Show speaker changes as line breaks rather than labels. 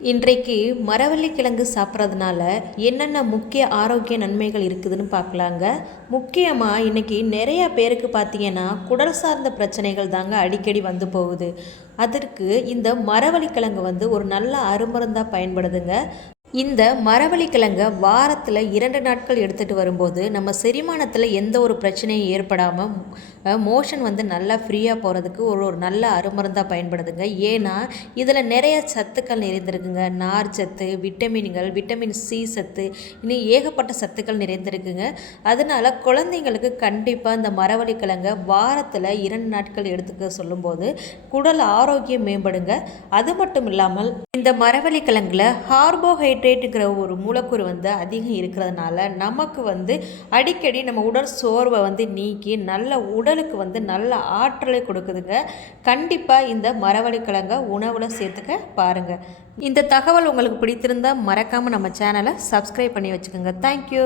இன்றைக்கு மரவள்ளி கிழங்கு சாப்பிட்றதுனால என்னென்ன முக்கிய ஆரோக்கிய நன்மைகள் இருக்குதுன்னு பார்க்கலாங்க. முக்கியமாக இன்றைக்கி நிறைய பேருக்கு பார்த்தீங்கன்னா குடல் சார்ந்த பிரச்சனைகள் தாங்க அடிக்கடி வந்து போகுது. அதற்கு இந்த மரவள்ளி கிழங்கு வந்து ஒரு நல்ல அருமருந்தாக பயன்படுதுங்க. இந்த மரவள்ளிக்கிழங்க வாரத்தில் இரண்டு நாட்கள் எடுத்துகிட்டு வரும்போது நம்ம செரிமானத்தில் எந்த ஒரு பிரச்சனையும் ஏற்படாமல் மோஷன் வந்து நல்லா ஃப்ரீயாக போகிறதுக்கு ஒரு ஒரு நல்ல அருமருந்தாக பயன்படுதுங்க. ஏன்னா இதில் நிறைய சத்துக்கள் நிறைந்திருக்குங்க. நார் சத்து விட்டமின்கள் விட்டமின் சி சத்து இன்னும் ஏகப்பட்ட சத்துக்கள் நிறைந்திருக்குங்க. அதனால குழந்தைங்களுக்கு கண்டிப்பாக இந்த மரவள்ளிக்கிழங்க வாரத்தில் இரண்டு நாட்கள் எடுத்துக்க சொல்லும்போது குடல் ஆரோக்கியம் மேம்படுங்க. அது மட்டும் இல்லாமல் இந்த மரவள்ளிக்கிழங்குல கார்போஹைட்ரேட்டுங்கிற ஒரு மூலக்கூறு வந்து அதிகம் இருக்கிறதுனால நமக்கு வந்து அடிக்கடி நம்ம உடல் சோர்வை வந்து நீக்கி நல்ல உடலுக்கு வந்து நல்ல ஆற்றலை கொடுக்குதுங்க. கண்டிப்பாக இந்த மரவள்ளிக்கிழங்க உணவில் சேர்த்துக்க பாருங்கள் இந்த தகவல் உங்களுக்கு பிடித்திருந்தால் மறக்காமல் நம்ம சேனலை சப்ஸ்கிரைப் பண்ணி வச்சுக்கோங்க. தேங்க்யூ